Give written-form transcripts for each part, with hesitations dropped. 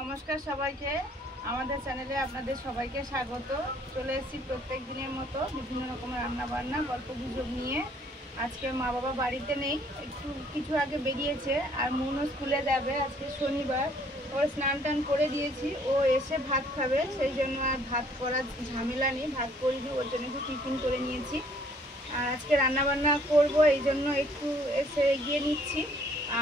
নমস্কার সবাইকে, আমাদের চ্যানেলে আপনাদের সবাইকে স্বাগত। চলে এসেছি প্রত্যেক দিনের মতো বিভিন্ন রকমের রান্না বান্না গল্প গুজব নিয়ে। আজকে মা বাবা বাড়িতে নেই, একটু কিছু আগে বেরিয়েছে। আর মুনও স্কুলে যাবে, আজকে শনিবার। ওর স্নান টান করে দিয়েছি, ও এসে ভাত খাবে, সেই জন্য আর ভাত করার ঝামেলা নেই। ভাত করিনি, ওর জন্য একটু টিফিন করে নিয়েছি। আর আজকে রান্না বান্না করবো, এই জন্য একটু এসে এগিয়ে নিচ্ছি।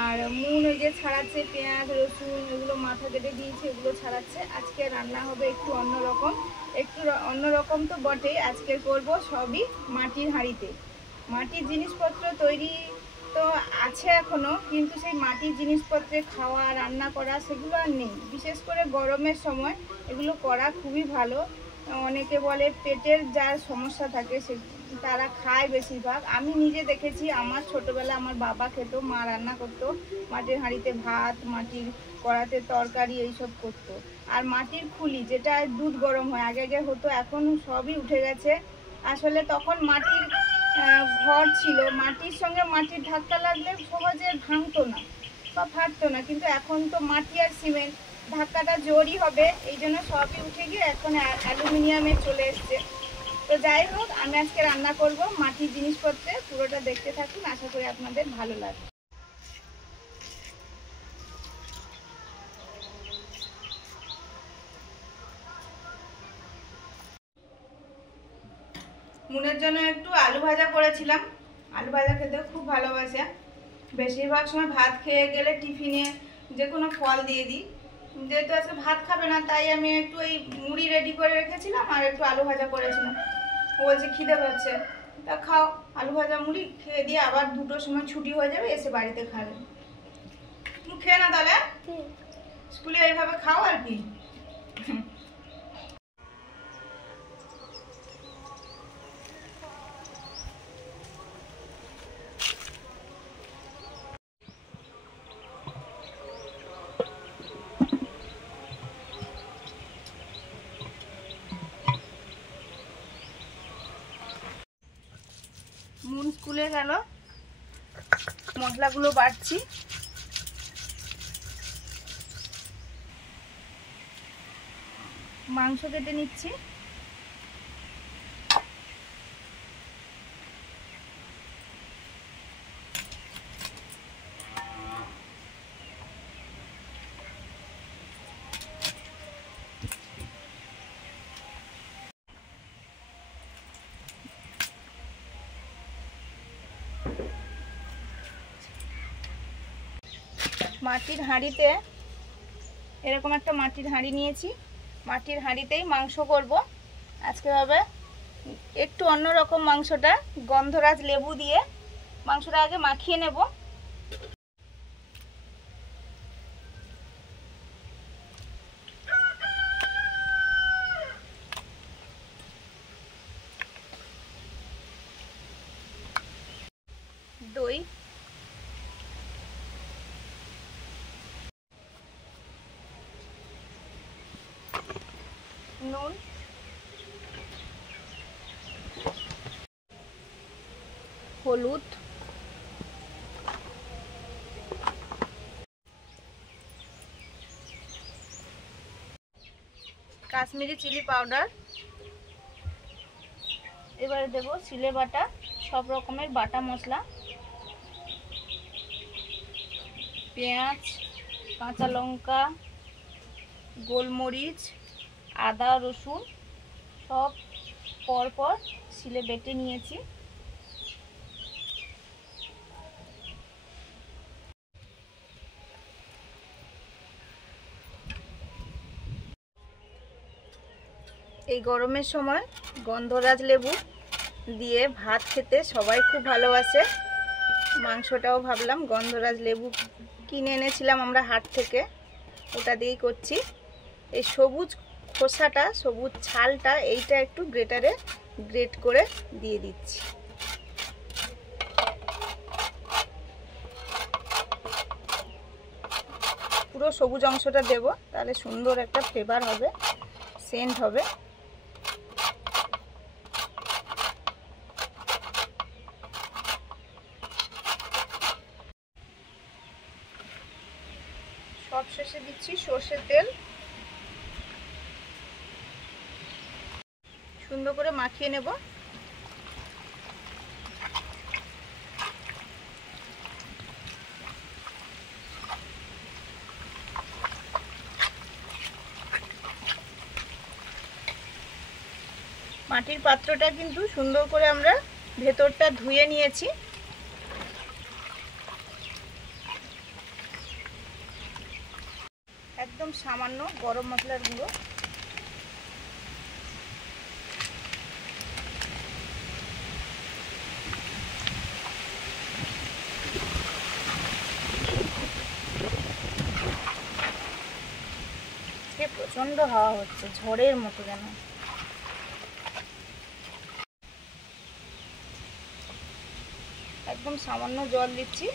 আর মুন ওই যে ছাড়াচ্ছে পেঁয়াজ রসুন, এগুলো মাথা কেটে দিয়েছি, এগুলো ছাড়াচ্ছে। আজকে রান্না হবে একটু অন্যরকম। একটু অন্যরকম তো বটেই, আজকে করব সবই মাটির হাঁড়িতে। মাটির জিনিসপত্র তৈরি তো আছে এখনো, কিন্তু সেই মাটির জিনিসপত্রে খাওয়া রান্না করা সেগুলো আর নেই। বিশেষ করে গরমের সময় এগুলো করা খুবই ভালো। অনেকে বলে পেটের যার সমস্যা থাকে সে তারা খায় বেশিরভাগ। আমি নিজে দেখেছি, আমার ছোটোবেলা আমার বাবা খেত, মা রান্না করতো মাটির হাঁড়িতে ভাত, মাটির কড়াতে তরকারি এইসব করতো। আর মাটির খুলি, যেটা দুধ গরম হয়, আগে আগে হতো, এখন সবই উঠে গেছে। আসলে তখন মাটির ঘর ছিল, মাটির সঙ্গে মাটির ধাক্কা লাগলে সহজে ভাঙতো না বা ফাটতো না। কিন্তু এখন তো মাটি আর সিমেন্ট, ধাক্কাটা জোরই হবে, এই জন্য সবই উঠে গিয়ে এখন অ্যালুমিনিয়ামে চলে এসছে। তো যাই হোক, আমি আজকে রান্না করব মাটির জিনিসপত্রে। পুরোটা দেখতে থাকুন, আশা করি আপনাদের ভালো লাগবে। মুনের জন্য একটু আলু ভাজা করেছিলাম। আলু ভাজা খেতে খুব ভালোবাসে। বেশিরভাগ সময় ভাত খেয়ে গেলে টিফিনে যে কোনো ফল দিয়ে দিই। যেহেতু আজকে ভাত খাবে না, তাই আমি একটু এই মুড়ি রেডি করে রেখেছিলাম আর একটু আলু ভাজা করেছিলাম। ও বলছে খিদে পাচ্ছে, তা খাও, আলু ভাজা মুড়ি খেয়ে দিয়ে আবার 2টোর সময় ছুটি হয়ে যাবে, এসে বাড়িতে খাবে। তুমি খেয়ে না তাহলে, স্কুলে এইভাবে খাও আর কি। মুন স্কুলে গেল, মশলাগুলো বাটছি। মাংস কেটে নিচ্ছি। মাটির হাঁড়িতে, এরকম একটা মাটির হাঁড়ি নিয়েছি। মাটির হাঁড়িতেই মাংস করব আজকে। হবে একটু অন্যরকম মাংসটা, গন্ধরাজ লেবু দিয়ে মাংসটা আগে মাখিয়ে নেব। দই, নুন, হলুদ, কাশ্মীরি চিলি পাউডার। এবারে দেব সিলে বাটা, সব রকমের বাটা মশলা, পেঁয়াজ, কাঁচা লঙ্কা, গোলমরিচ, আদা রসুন সব পরপর সিলে বেটে নিয়েছি। এই গরমের সময় গন্ধরাজ লেবু দিয়ে ভাত খেতে সবাই খুব ভালোবাসে। মাংসটাও ভাবলাম গন্ধরাজ লেবু কিনে এনেছিলাম আমরা হাট থেকে, ওটা দিয়েই করছি। এই সবুজ খোসাটা, সবুজ ছালটা, এইটা একটু গ্রেটারে গ্রেট করে দিয়ে দিচ্ছি। পুরো সবুজ অংশটা দেব, তাহলে সুন্দর একটা ফ্লেভার হবে, সেন্ট হবে। সবশেষে দিচ্ছি দিচ্ছি সর্ষের তেল, সুন্দর করে মাখিয়ে নেব। মাটির পাত্রটা কিন্তু সুন্দর করে আমরা ভেতরটা ধুয়ে নিয়েছি। একদম সামান্য গরম মশলার গুঁড়ো, প্রচন্ড হাওয়া হচ্ছে, ঝড়ের মতো যেন। একদম সামান্য জল দিচ্ছি।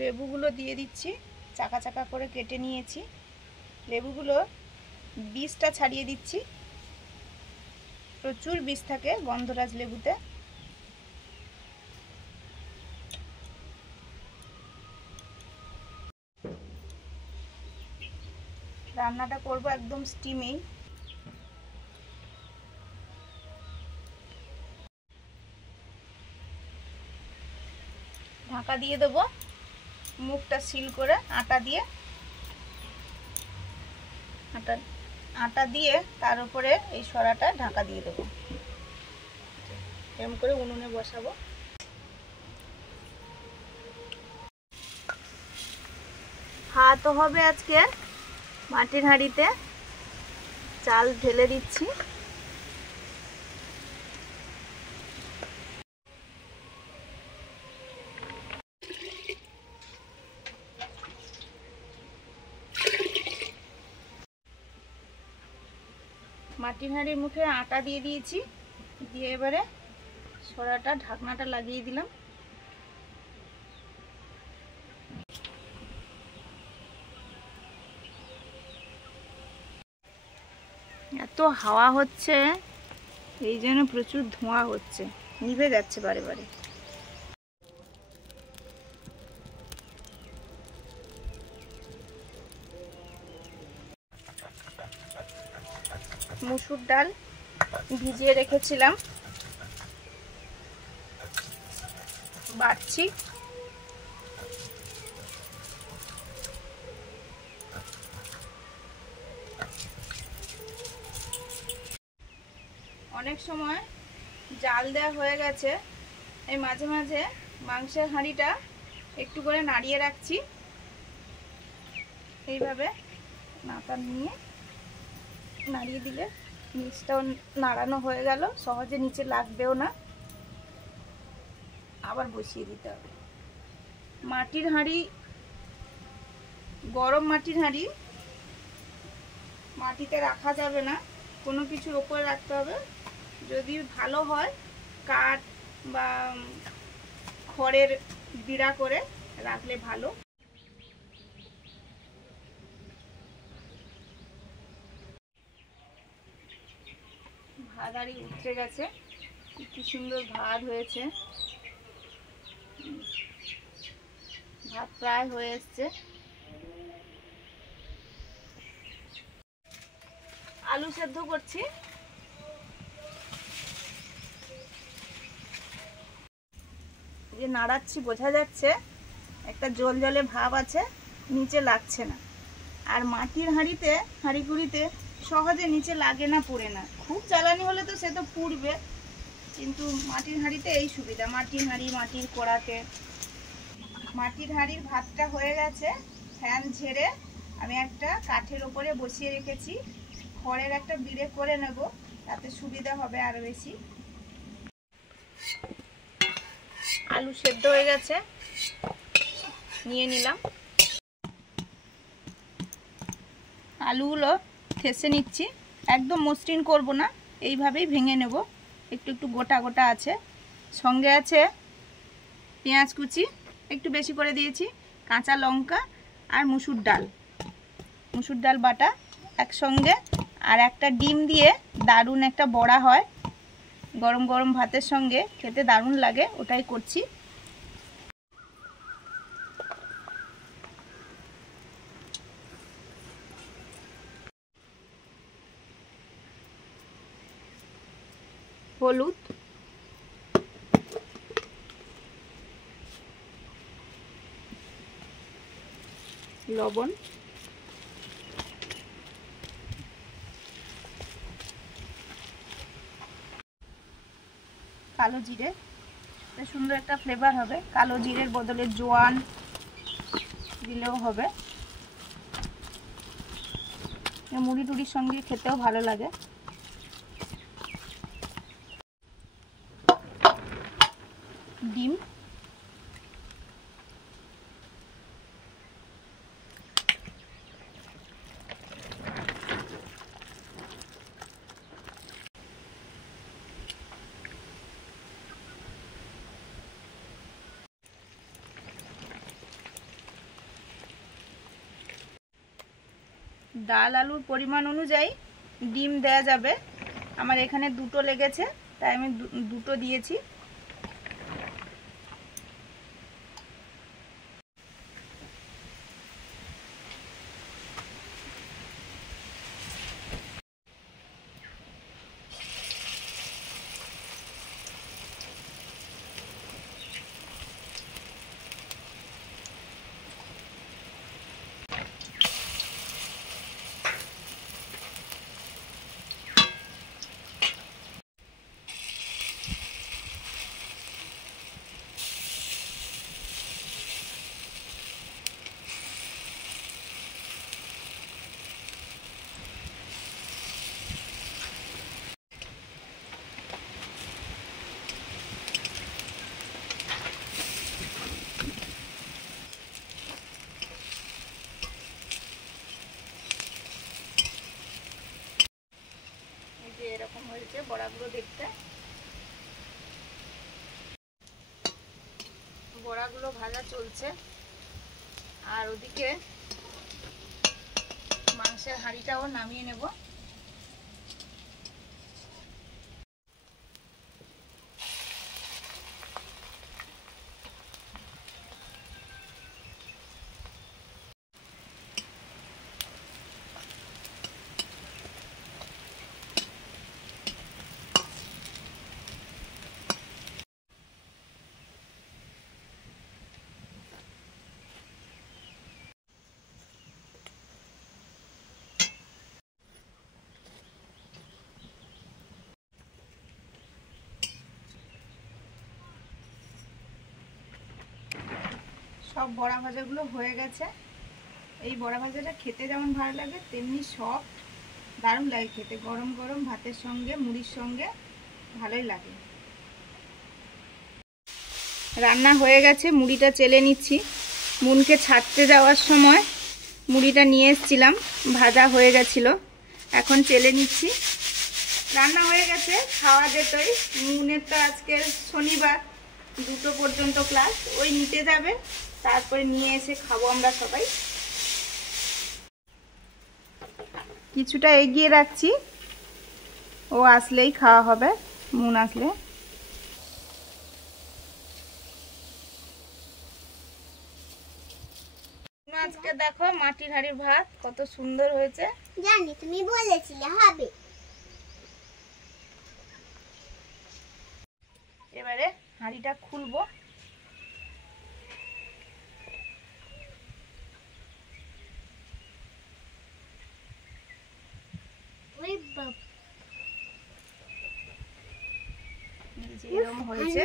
লেবুগুলো দিয়ে দিচ্ছি, চাকা চাকা করে কেটে নিয়েছি। লেবুগুলো বীজটা ছাড়িয়ে দিচ্ছি, প্রচুর বীজ থাকে গন্ধরাজ লেবুতে। রান্নাটা করব একদম স্টিমেই। ঢাকা দিয়ে দেব, মুখটা সিল করে আটা দিয়ে তার উপরে এই সরাটা ঢাকা দিয়ে দেবো। এরকম করে উনুনে বসাবো। ভাত হবে আজকে মাটির হাঁড়িতে, চাল ঢেলে দিচ্ছি। মাটির হাঁড়ির মুখে আটা দিয়ে দিয়েছি, দিয়ে এবারে সরাটা ঢাকনাটা লাগিয়ে দিলাম। এত হাওয়া হচ্ছে, এই জন্য প্রচুর ধোঁয়া হচ্ছে, নিভে যাচ্ছে বারে বারে। মুসুর ডাল ভিজিয়ে রেখেছিলাম, বাটছি। অনেক সময় জাল দেওয়া হয়ে গেছে, এই মাঝে মাঝে মাংসের হাঁড়িটা একটু করে নাড়িয়ে রাখছি। এইভাবে নাড়া নিয়ে নাড়িয়ে দিলে নিচটাও নাড়ানো হয়ে গেল, সহজে নিচে লাগবেও না। আবার বসিয়ে দিতে হবে। মাটির হাঁড়ি, গরম মাটির হাঁড়ি মাটিতে রাখা যাবে না, কোনো কিছুর ওপরে রাখতে হবে। যদি ভালো হয় কাঠ বা খড়ের বিড়া করে রাখলে ভালো। ভাত হাঁড়ি উঠে গেছে, কি সুন্দর ভাত হয়েছে। ভাত প্রায় হয়ে এসছে। আলু সেদ্ধ করছি। যে নাড়াচ্ছি বোঝা যাচ্ছে একটা জল জলে ভাব আছে, নিচে লাগছে না। আর মাটির হাঁড়িতে, হাঁড়িগুড়িতে সহজে নিচে লাগে না, পুড়ে না। খুব জ্বালানি হলে তো সে তো পুড়বে, কিন্তু মাটির হাঁড়িতে এই সুবিধা। মাটির হাঁড়ি, মাটির কড়াতে। মাটির হাঁড়ির ভাতটা হয়ে গেছে, ফ্যান ঝেড়ে আমি একটা কাঠের ওপরে বসিয়ে রেখেছি। খড়ের একটা বিড়ে করে নেব, তাতে সুবিধা হবে আরো বেশি। আলু সেদ্ধ হয়ে গেছে, নিয়ে নিলাম। আলুগুলো থেসে নিচ্ছি, একদম মসৃণ করব না, এইভাবেই ভেঙে নেব। একটু একটু গোটা গোটা আছে। সঙ্গে আছে পেঁয়াজ কুচি একটু বেশি করে দিয়েছি, কাঁচা লঙ্কা আর মুসুর ডাল বাটা একসঙ্গে। আর একটা ডিম দিয়ে দারুণ একটা বড়া হয়, গরম গরম ভাতের সঙ্গে খেতে দারুণ লাগে, ওটাই করছি। হলুদ, লবণ, কালো জিরে, সুন্দর একটা ফ্লেভার হবে। কালো জিরের বদলে জোয়ান দিলেও হবে, মুড়ি টুড়ির সঙ্গে খেতেও ভালো লাগে। ডিম, ডাল আলুর পরিমাণ অনুযায়ী ডিম দেয়া যাবে। আমার এখানে দুটো লেগেছে, তাই আমি দুটো দিয়েছি। এরকম হয়েছে বড়াগুলো দেখতে। বড়াগুলো ভাজা চলছে, আর ওদিকে মাংসের হাঁড়িটাও নামিয়ে নেব। সব বড়া ভাজাগুলো হয়ে গেছে। এই বড়া ভাজাটা খেতে যেমন ভালো লাগে তেমনি সফট, দারুণ লাগে খেতে। গরম গরম ভাতের সঙ্গে মুড়ির সঙ্গে ভালোই লাগে। রান্না হয়ে গেছে, মুড়িটা চেলে নিচ্ছি। মুনকে ছাড়তে যাওয়ার সময় মুড়িটা নিয়ে এসেছিলাম, ভাজা হয়ে গেছিল, এখন চেলে নিচ্ছি। রান্না হয়ে গেছে, খাওয়া যেতই। মুনের তো আজকে শনিবার, 2টো পর্যন্ত ক্লাস, ওই নিতে যাবে, তারপরে নিয়ে এসে খাবো আমরা সবাই। কিছুটা এগিয়ে রাখছি, ও আসলেই খাওয়া হবে, মুন আসলে। আজকে দেখো মাটির হাঁড়ির ভাত কত সুন্দর হয়েছে। জানি তুমি বলেছিলে হবে। এবারে হাঁড়িটা খুলবো। এরকম হয়েছে,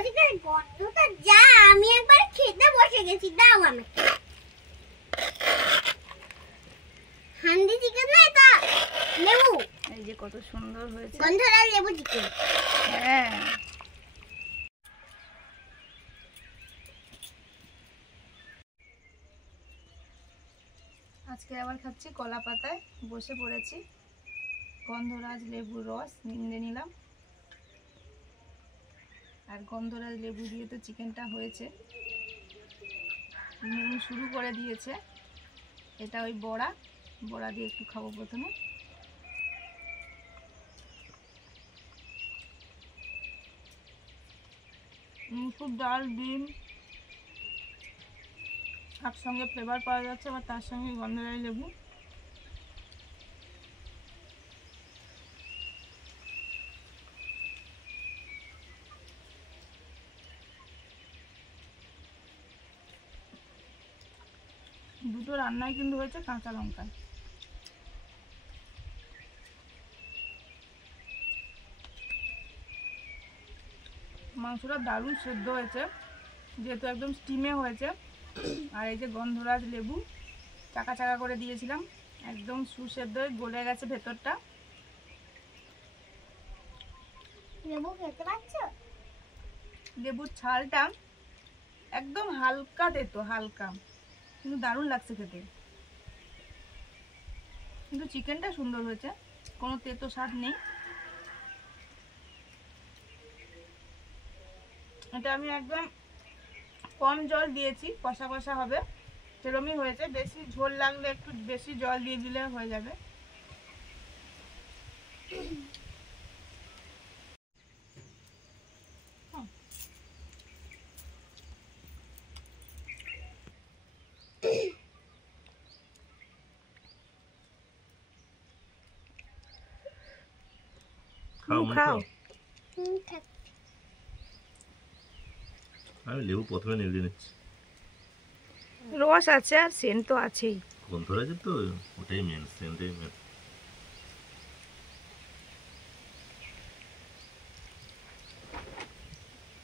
গন্ধটা যা, আমি একবার খেতে বসে গেছি। দাও আমাকে হান্ডি চিকেন, না এটা লেবু। এই যে কত সুন্দর হয়েছে গন্ধটা, লেবু চিকেন। হ্যাঁ, আজকে আবার খাচ্ছি কলা পাতায়, বসে পড়েছি। গন্ধরাজ লেবুর রস নিংড়ে নিলাম, আর গন্ধরাজ লেবু দিয়ে তো চিকেনটা হয়েছে। নুন শুরু করে দিয়েছে। এটা ওই বড়া দিয়ে একটু খাবো প্রথমে। খুব ডাল ডিম একসঙ্গে ফ্লেভার পাওয়া যাচ্ছে, আবার তার সঙ্গে গন্ধরাজ লেবু। দুটো রান্নাই কিন্তু হয়েছে কাঁচা লঙ্কায়। মাংসটা দারুণ সেদ্ধ হয়েছে, যেহেতু একদম স্টিমে হয়েছে। আর এই যে গন্ধরাজ লেবু চাকা চাকা করে দিয়েছিলাম, একদম সুসেদ্ধ হয়ে গলে গেছে ভেতরটা। লেবু খেতে পাচ্ছ? লেবুর ছালটা একদম হালকা তেতো, হালকা, কিন্তু দারুণ লাগছে খেতে। কিন্তু চিকেনটা সুন্দর হয়েছে, কোনো তেতো স্বাদ নেই। এটা আমি একদম কম জল দিয়েছি, কষা কষা হবে সেরকমই হয়েছে। বেশি ঝোল লাগলে একটু বেশি জল দিয়ে দিলে হয়ে যাবে। খাও। থাক। আমি লেবু প্রথমে নিয়ে নিচ্ছি। রস আছে আর সেন্ট তো আছেই। গন্ধ আছে তো, ওটাই মেন, সেন্টাই মেন।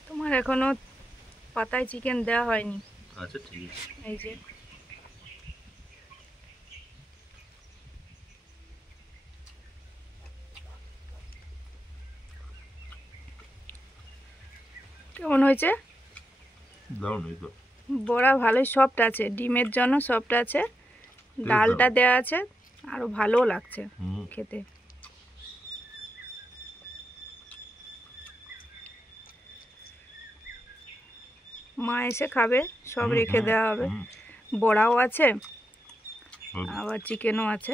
তোমার এখনো পাতায় চিকেন দেওয়া হয়নি। আচ্ছা ঠিক আছে। এই যে কেমন হয়েছে? দারুণ এই তো। বড়া ভালোই সফট আছে, ডিমের জন্য সফট আছে, ডালটা দেওয়া আছে, আরো ভালো লাগছে খেতে। মা এসে খাবে, সব রেখে দেওয়া হবে। বড়াও আছে, আবার চিকেনও আছে।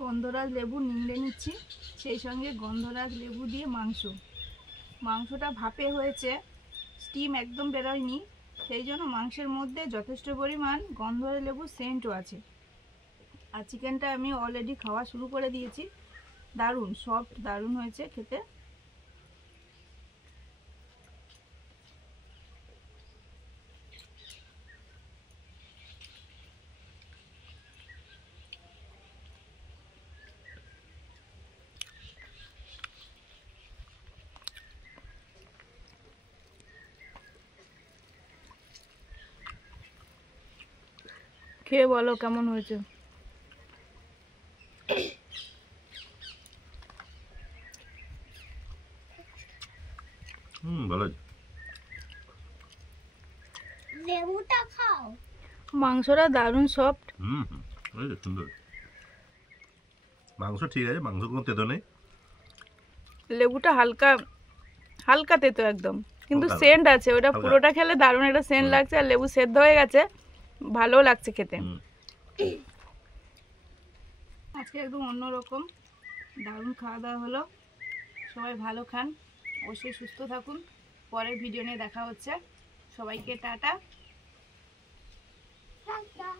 গন্ধরাজ লেবু নিংড়ে নিচ্ছি, সেই সঙ্গে গন্ধরাজ লেবু দিয়ে মাংসটা ভাপে হয়েছে, স্টিম একদম বেরোয়নি, সেই জন্য মাংসের মধ্যে যথেষ্ট পরিমাণ গন্ধরাজ লেবু সেন্টও আছে। আর চিকেনটা আমি অলরেডি খাওয়া শুরু করে দিয়েছি, দারুণ সফট, দারুণ হয়েছে খেতে। খেয়ে বলো কেমন হয়েছে। ভালো আছে। লেবুটা খাও। মাংসটা দারুণ সফট। এই যে সুন্দর মাংস, ঠিক আছে, মাংস কোনো তেতো নেই। লেবুটা হালকা হালকা তেতো একদম, কিন্তু হালকা। সেন্ট আছে, ওটা হালকা। পুরোটা খেলে দারুণ একটা সেন্ট লাগছে, আর লেবু সেদ্ধ হয়ে গেছে, ভালো লাগছে খেতে। আজকে একদম অন্যরকম দারুণ খাওয়া দাওয়া হলো। সবাই ভালো খান, অবশ্যই সুস্থ থাকুন। পরের ভিডিও নিয়ে দেখা হচ্ছে। সবাইকে টাটা। টাটা।